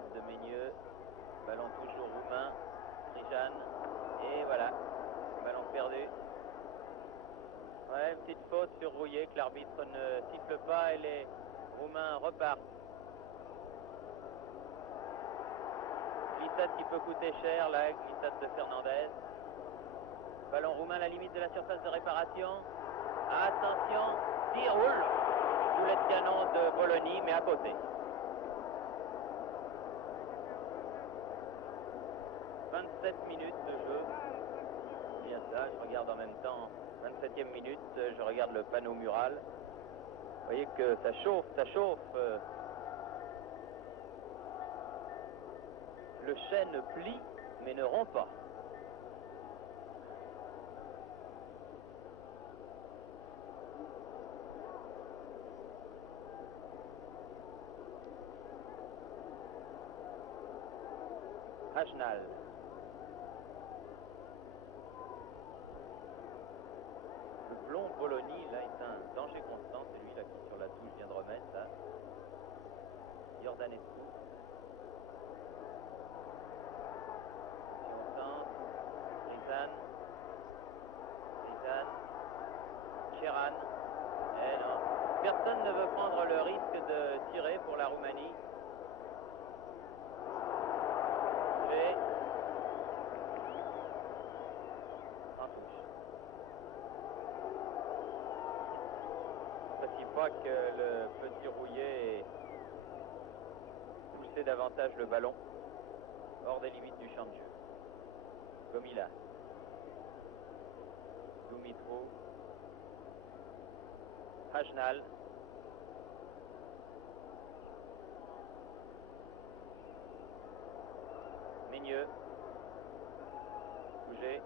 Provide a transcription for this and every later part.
tête de Ménieux. Ballon toujours roumain. Trijan. Et voilà. Ballon perdu. Ouais, une petite faute sur Rouillet que l'arbitre ne siffle pas et les Roumains repartent. Glissade qui peut coûter cher, la glissade de Fernandez. Ballon roumain à la limite de la surface de réparation. Attention, tir, roule. Boulet de canon de Bologna, mais à côté. 27 minutes de jeu. Bien ça, je regarde en même temps. 27e minute, je regarde le panneau mural. Vous voyez que ça chauffe, ça chauffe. Le chêne plie, mais ne rompt pas. Hajnal. Le blond Bologna, là, est un danger constant. C'est lui là qui, sur la touche, vient de remettre, là. Jordanescu. Si on centre. Rizan. Cheran. Eh non. Personne ne veut prendre le risque de tirer pour la Roumanie. En touche. Je ne pas que le petit Rouillet ait poussé davantage le ballon hors des limites du champ de jeu. Gomila. Dumitrou. Hajnal. Ménieux. Bougé.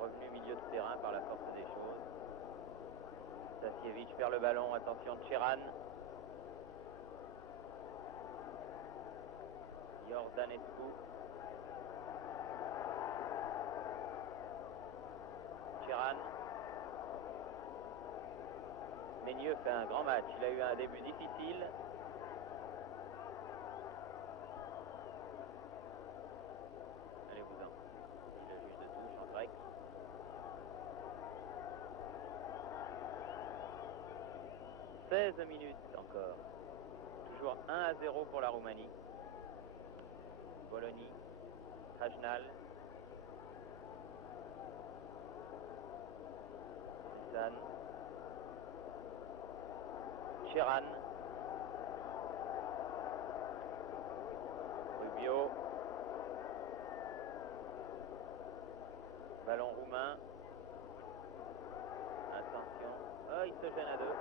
Revenu milieu de terrain par la force des choses. Stasiewicz perd le ballon. Attention, Cheran. Jordanescu. Cheran. Ménieux fait un grand match. Il a eu un début difficile. Allez-vous-en. Le juge de touche en grec. « 16 minutes encore. Toujours 1-0 pour la Roumanie. Bologna. Hajnal. San. Cheran. Rubio. Ballon roumain. Attention. Oh, il se gêne à deux.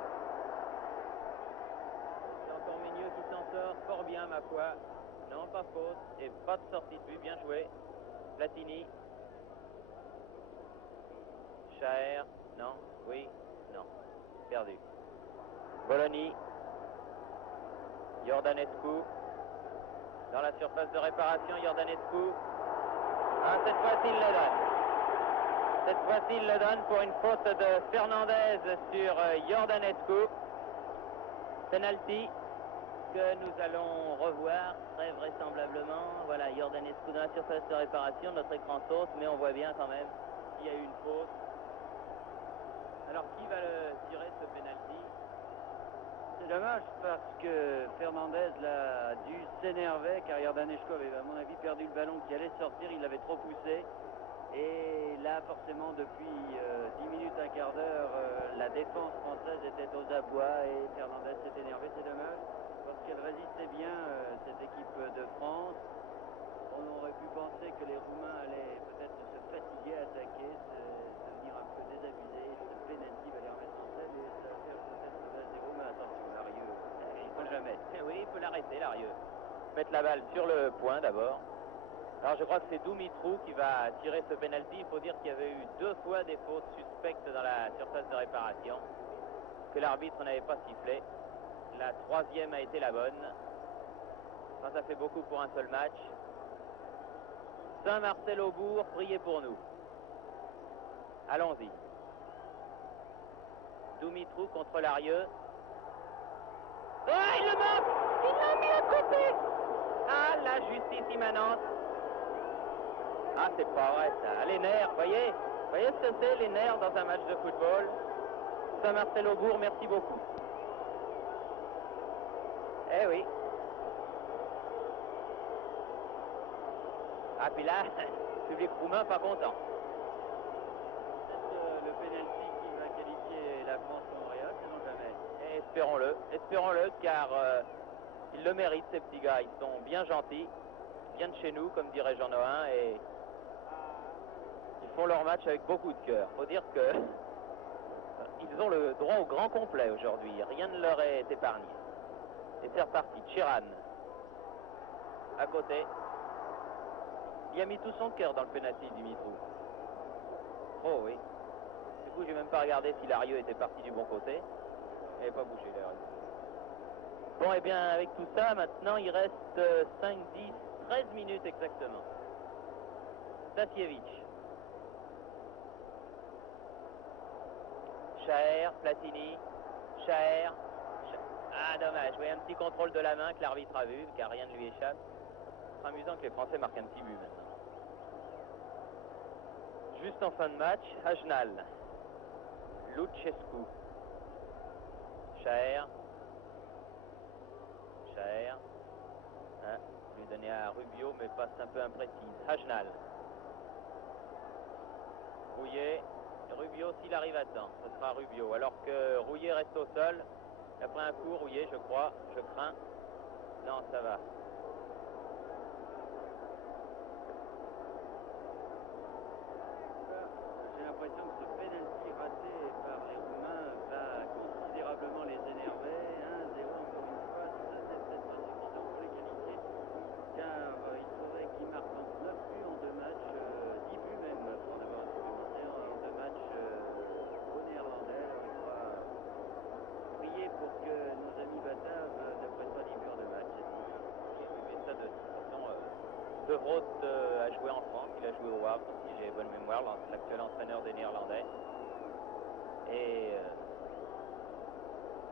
C'est encore Ménieux qui s'en sort fort bien, ma foi. Non, pas faute. Et pas de sortie de but. Bien joué. Platini. Chaer. Non. Oui. Non. Perdu. Bologna. Jordanescu. Dans la surface de réparation, Jordanescu. Ah, cette fois-ci, il le donne. Cette fois-ci, il le donne pour une faute de Fernandez sur Jordanescu. Penalty que nous allons revoir très vraisemblablement. Voilà, Jordanescu dans la surface de réparation. Notre écran saute, mais on voit bien quand même qu'il y a eu une faute. Alors, qui va le tirer, ce penalty? C'est dommage parce que Fernandez a dû s'énerver car Jordanescu avait à mon avis perdu le ballon qui allait sortir, il l'avait trop poussé et là forcément depuis 10 minutes, un quart d'heure la défense française était aux abois et Fernandez s'est énervé, c'est dommage parce qu'elle résistait bien cette équipe de France. On aurait pu penser que les Roumains allaient peut-être se fatiguer à attaquer, devenir un peu désabusés, ce penalty va les remettre en scène et ça va faire peut-être le 2-0, mais attention, Larieux, il ne faut jamais. Oui, il peut l'arrêter, Larieux. Mettre la balle sur le point d'abord. Alors je crois que c'est Dumitrou qui va tirer ce penalty. Il faut dire qu'il y avait eu 2 fois des fautes suspectes dans la surface de réparation, que l'arbitre n'avait pas sifflé. La 3e a été la bonne. Enfin, ça fait beaucoup pour un seul match. Saint-Marcel-au-Bourg, priez pour nous. Allons-y. Dumitrou contre Larieux. Oh, il le manque. Il l'a mis à côté. Ah, la justice immanente. Ah, c'est pas vrai ça. Les nerfs, voyez ce que c'est, les nerfs dans un match de football. Saint-Marcel-Aubourg, merci beaucoup. Eh oui. Ah, puis là, le public roumain pas content. C'est le pénalty qui va qualifier la France au Montréal, sinon jamais. Et espérons-le, car ils le méritent, ces petits gars. Ils sont bien gentils, bien de chez nous, comme dirait Jean Nohain, et ils font leur match avec beaucoup de cœur. Faut dire que ils ont le droit au grand complet aujourd'hui. Rien ne leur est épargné. Et c'est reparti. Chiran, à côté. Il a mis tout son cœur dans le penalty, Dimitrou. Oh oui. Du coup, j'ai même pas regardé si Larieux était parti du bon côté. Il n'avait pas bougé, d'ailleurs. Bon, et bien, avec tout ça, maintenant, il reste 5, 10, 13 minutes exactement. Stasiewicz. Chaher, Platini. Chaher. Ah, dommage. Oui, un petit contrôle de la main que l'arbitre a vu, car rien ne lui échappe. C'est amusant que les Français marquent un petit but maintenant. Juste en fin de match, Hajnal. Lucescu. Chaher. Chaher. Hein, lui donner à Rubio, mais passe un peu imprécise. Hajnal. Rouillet. Rubio, s'il arrive à temps, ce sera Rubio. Alors que Rouillet reste au sol. Après un coup, Rouillet, je crois, je crains. Non, ça va. J'ai l'impression que ce pénalty raté par les Roumains va considérablement les énerver. 1-0 encore une fois, ça c'est peut-être pas suffisant pour les qualifier, car il faudrait qu'ils marquent 9 buts en 2 matchs, 10 buts même pour en avoir un supplémentaire en 2 matchs aux Néerlandais. Alors il faudra prier pour que nos amis bataves ne prennent pas 10 buts en 2 matchs. Mais ça, de toute façon, De Vrot a joué en France, il a joué au Havre, si j'ai bonne mémoire, l'actuel entraîneur des Néerlandais. Et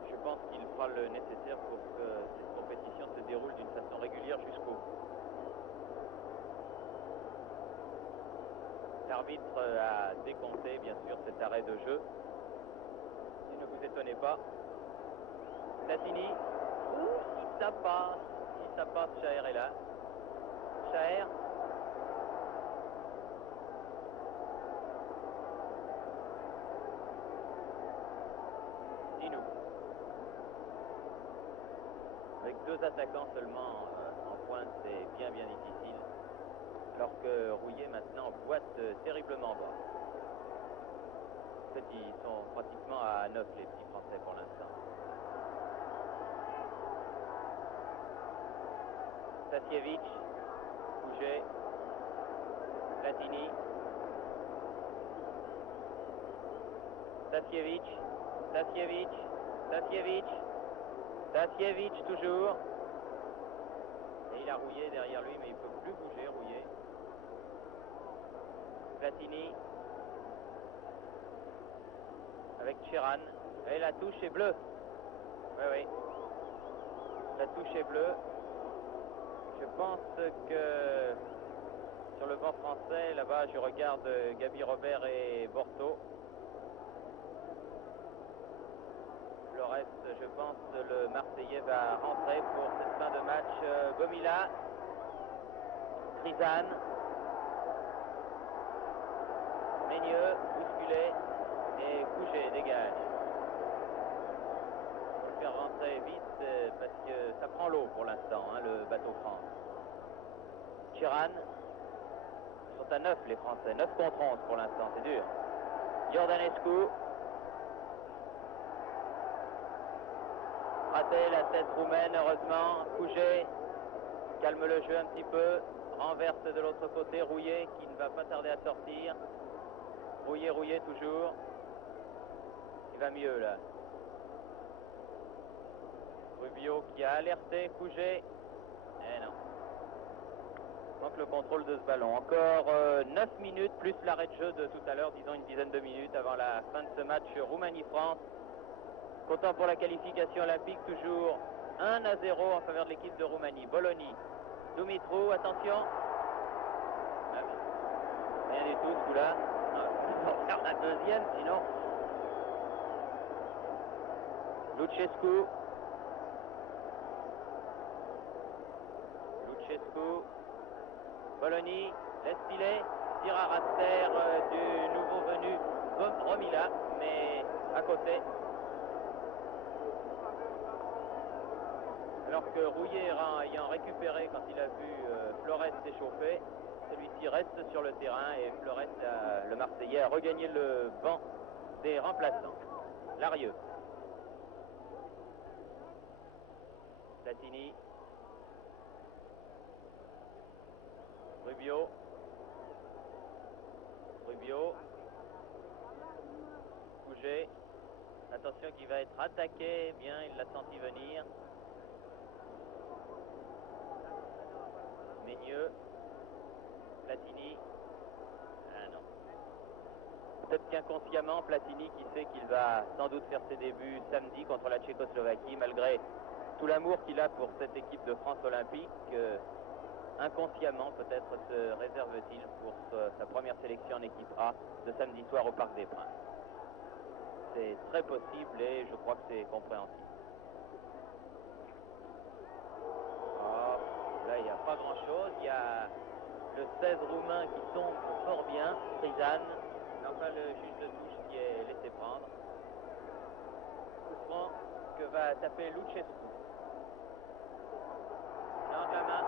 je pense qu'il fera le nécessaire pour que cette compétition se déroule d'une façon régulière jusqu'au bout. L'arbitre a décompté, bien sûr, cet arrêt de jeu. Et ne vous étonnez pas. Platini. Si ça passe, Chaher est là. Chaher. Dis-nous. Avec 2 attaquants seulement en pointe, c'est bien difficile. Alors que Rouillet maintenant boite terriblement bas. En fait, ils sont pratiquement à 9 les petits Français pour l'instant. Stasiewicz, Pouget, Platini, Stasiewicz toujours. Et il a Rouillet derrière lui, mais il ne peut plus bouger, Rouillet. Platini. Avec Chiran. Et la touche est bleue. Oui. La touche est bleue. Je pense que sur le banc français, là-bas, je regarde Gaby Robert et Borto. Le reste, je pense, le Marseillais va rentrer pour cette fin de match. Gomila, Trizane, Meigneux, bousculé et Pouget, dégage. Il faut le faire rentrer vite parce que ça prend l'eau pour l'instant, le bateau France. Chiran, ils sont à 9 les Français, 9 contre 11 pour l'instant, c'est dur. Iordanescu, raté la tête roumaine, heureusement. Pouget calme le jeu un petit peu, renverse de l'autre côté, Rouillet qui ne va pas tarder à sortir. Rouillet toujours. Il va mieux là. Rubio qui a alerté Pouget. Eh non. Donc le contrôle de ce ballon. Encore 9 minutes plus l'arrêt de jeu de tout à l'heure, disons une dizaine de minutes avant la fin de ce match Roumanie-France. Comptant pour la qualification olympique toujours 1-0 en faveur de l'équipe de Roumanie. Bologna, Dumitru, attention. Rien du tout ce coup-là. On va faire la deuxième sinon. Lucescu. Bologna, laisse filer. Tir à raster du nouveau venu Romila, mais à côté. Alors que Rouillet ayant récupéré quand il a vu Flores s'échauffer, celui-ci reste sur le terrain et Flores, le Marseillais, a regagné le banc des remplaçants. Larieux. Platini. Rubio. Pouget. Attention qu'il va être attaqué. Bien, il l'a senti venir. Meigneux. Platini. Ah non. Peut-être qu'inconsciemment, Platini qui sait qu'il va sans doute faire ses débuts samedi contre la Tchécoslovaquie, malgré tout l'amour qu'il a pour cette équipe de France olympique, inconsciemment peut-être se réserve-t-il pour sa première sélection en équipe A de samedi soir au Parc des Princes. C'est très possible et je crois que c'est compréhensible. Oh, là, il n'y a pas grand-chose. Il y a le 16 roumain qui tombe fort bien, Trizan. Enfin, le juge de touche qui est laissé prendre. Coup franc que va taper Lucescu. Non, de la main.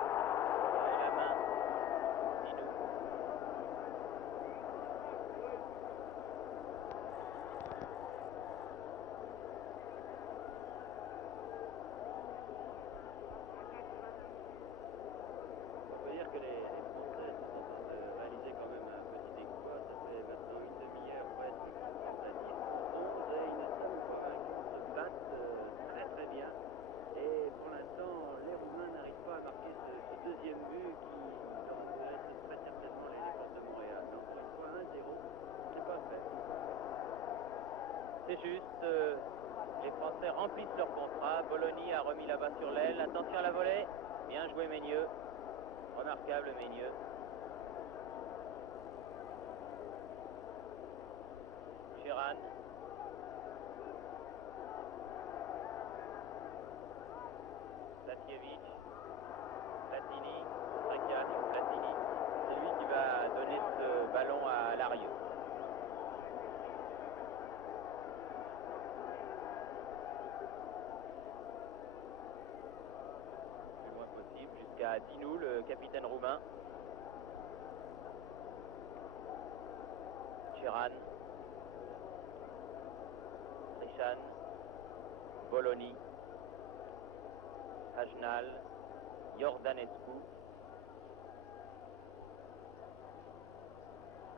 Dino. On peut dire que les Français sont en train de réaliser quand même un petit exploit. Ça fait maintenant une demi-heure presque qu'ils sont à 10-11 et ils ne sont pas vaincus. Ils se battent très bien. Et pour l'instant, les Roumains n'arrivent pas à marquer ce deuxième but qui laisse très certainement les forces de Montréal. Mais encore une fois, 1-0, c'est pas fait. C'est juste, les Français remplissent leur contrat. Bologna a remis là-bas sur l'aile. Attention à la volée. Bien joué Meigneux. Remarquable Meigneux. Sheeran. Stasiewicz. Platini. Très calme. Platini. C'est lui qui va donner ce ballon à Larieux. Le moins possible jusqu'à Dinu, le capitaine roumain. Sheeran. Trishan. Bologna. Hajnal. Iordanescu.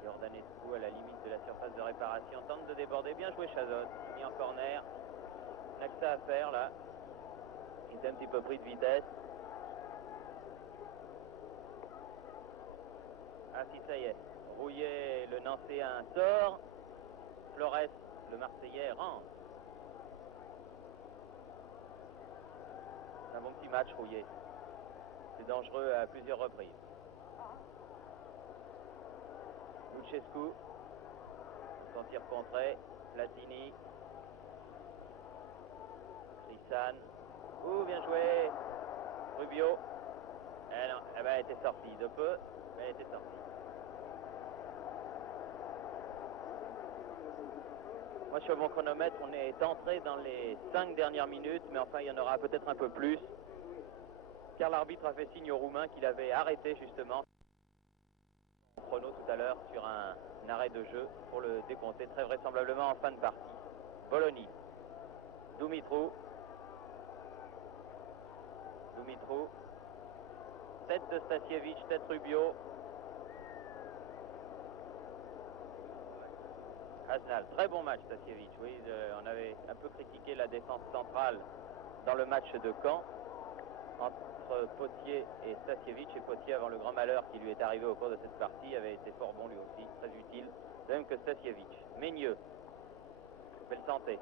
Iordanescu à la limite de la surface de réparation. Tente de déborder. Bien joué Chazot. Mis en corner. Il n'a que ça à faire là. Il est un petit peu pris de vitesse. Ah si, ça y est. Rouillet, le Nancéen sort. Flores, le Marseillais, rentre. C'est un bon petit match, Rouillet. C'est dangereux à plusieurs reprises. Lucescu. Son tir contré. Platini. Tristan. Ouh, bien joué. Rubio. Eh non, eh ben, elle était sortie de peu, mais elle était sortie. Moi, sur mon chronomètre, on est entré dans les 5 dernières minutes, mais enfin, il y en aura peut-être un peu plus. Car l'arbitre a fait signe aux Roumains qu'il avait arrêté justement son chrono tout à l'heure sur un arrêt de jeu pour le décompter très vraisemblablement en fin de partie. Bologna. Dumitru. Tête de Stasiewicz, tête Rubio. Hajnal, très bon match Stasiewicz. Oui, on avait un peu critiqué la défense centrale dans le match de Caen entre Potier et Stasiewicz. Et Potier, avant le grand malheur qui lui est arrivé au cours de cette partie, avait été fort bon lui aussi, très utile, de même que Stasiewicz. Meigneux, belle santé.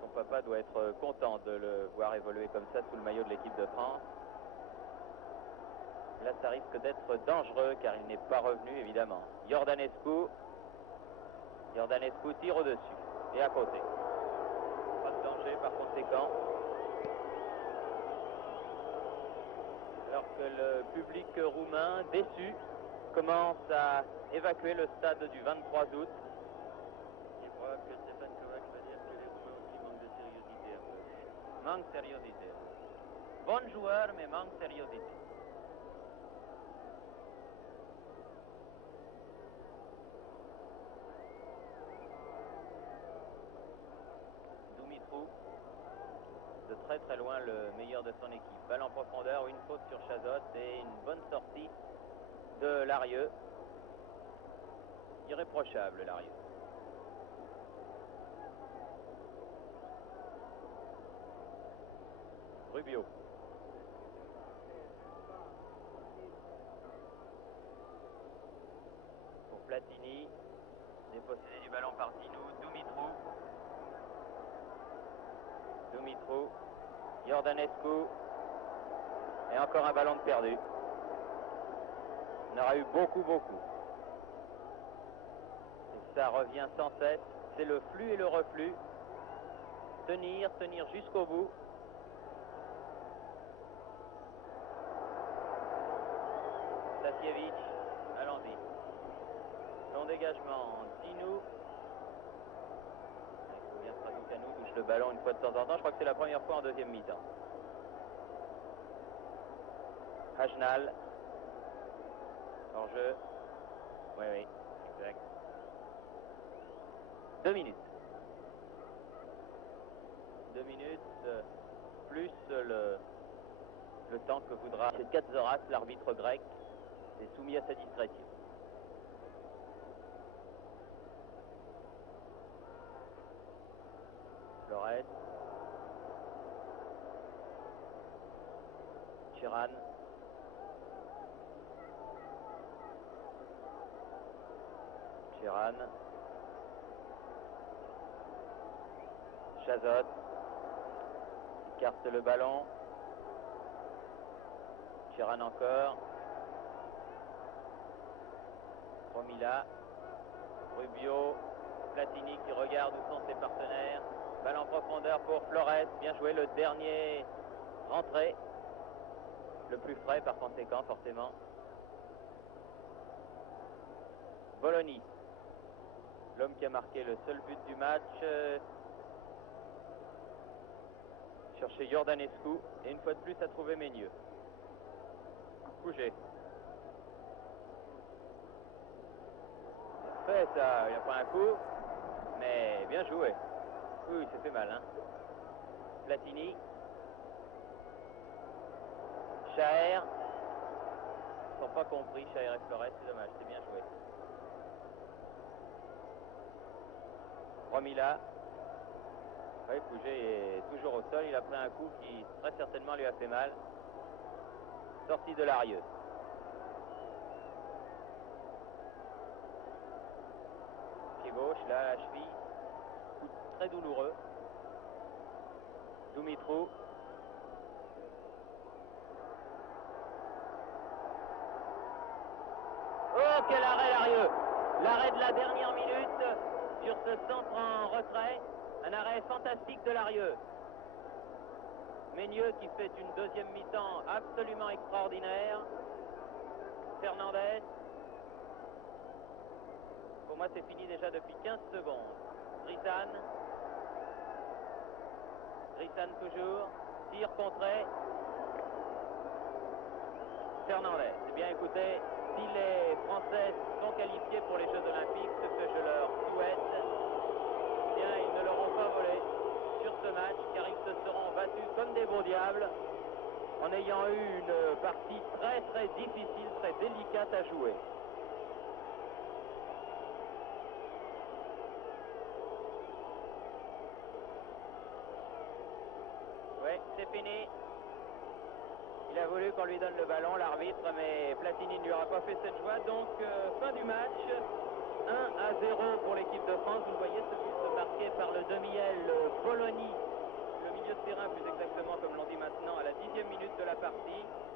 Son papa doit être content de le voir évoluer comme ça sous le maillot de l'équipe de France. Là, ça risque d'être dangereux car il n'est pas revenu, évidemment. Iordanescu tire au-dessus et à côté. Pas de danger par conséquent. Alors que le public roumain, déçu, commence à évacuer le stade du 23 août. Je crois que Stéphane Kovac va dire que les Roumains aussi manquent de sériosité un peu. Manque sériosité. Bon joueur, mais manque sériosité. Dumitru, de très très loin le meilleur de son équipe. Balle en profondeur, une faute sur Chazot et une bonne sortie de Larieux. Irréprochable, Larieux. Rubio. Pour Platini. Dépossédé du ballon par Dinou. Dumitru. Iordanescu. Et encore un ballon de perdu. On aura eu beaucoup. Et ça revient sans cesse. C'est le flux et le reflux. Tenir jusqu'au bout. Stasiewicz, allons-y. Long dégagement, Dinou. Il faut bien que Raducanu touche le ballon une fois de temps en temps. Je crois que c'est la première fois en deuxième mi-temps. Hajnal. Hors-jeu. Oui, exact. 2 minutes. 2 minutes, plus le temps que voudra Katzoras, l'arbitre grec, est soumis à sa discrétion. Flores. Chiran. Chazot. Écarte le ballon. Chiran encore. Romila. Rubio. Platini qui regarde où sont ses partenaires. Balle en profondeur pour Flores. Bien joué, le dernier rentré. Le plus frais par conséquent, forcément. Bologna. L'homme qui a marqué le seul but du match. Chercher Iordanescu. Et une fois de plus, a trouvé Ménieux. Couget. Fait ça, il a pris un coup. Mais bien joué. Oui, il s'est fait mal, hein. Platini. Chaher. Ils sont pas compris, Chaher et Flores, c'est dommage, c'est bien joué. Romila. Oui, Couget est toujours au sol, il a pris un coup qui très certainement lui a fait mal. Sortie de Larieux. Pied gauche, là, à la cheville. Coup très douloureux. Dumitru. Oh, quel arrêt, Larieux! L'arrêt de la dernière minute sur ce centre en retrait. Un arrêt fantastique de Larieux. Ménieux qui fait une deuxième mi-temps absolument extraordinaire. Fernandez. Pour moi, c'est fini déjà depuis 15 secondes. Grissan toujours. Tir contré. Fernandez. C'est bien, écoutez, si les Français sont qualifiés pour les Jeux Olympiques, ce que je leur souhaite, eh bien, ils ne l'auront pas volé sur ce match, car ils se seront battus comme des beaux diables en ayant eu une partie très très difficile, très délicate à jouer. Oui, c'est fini. Il a voulu qu'on lui donne le ballon, l'arbitre, mais Platini ne lui aura pas fait cette joie. Donc, fin du match. 1-0 pour l'équipe de France. Vous voyez ce but marqué par le demi-aile Bologna plus exactement comme l'on dit maintenant à la 10e minute de la partie.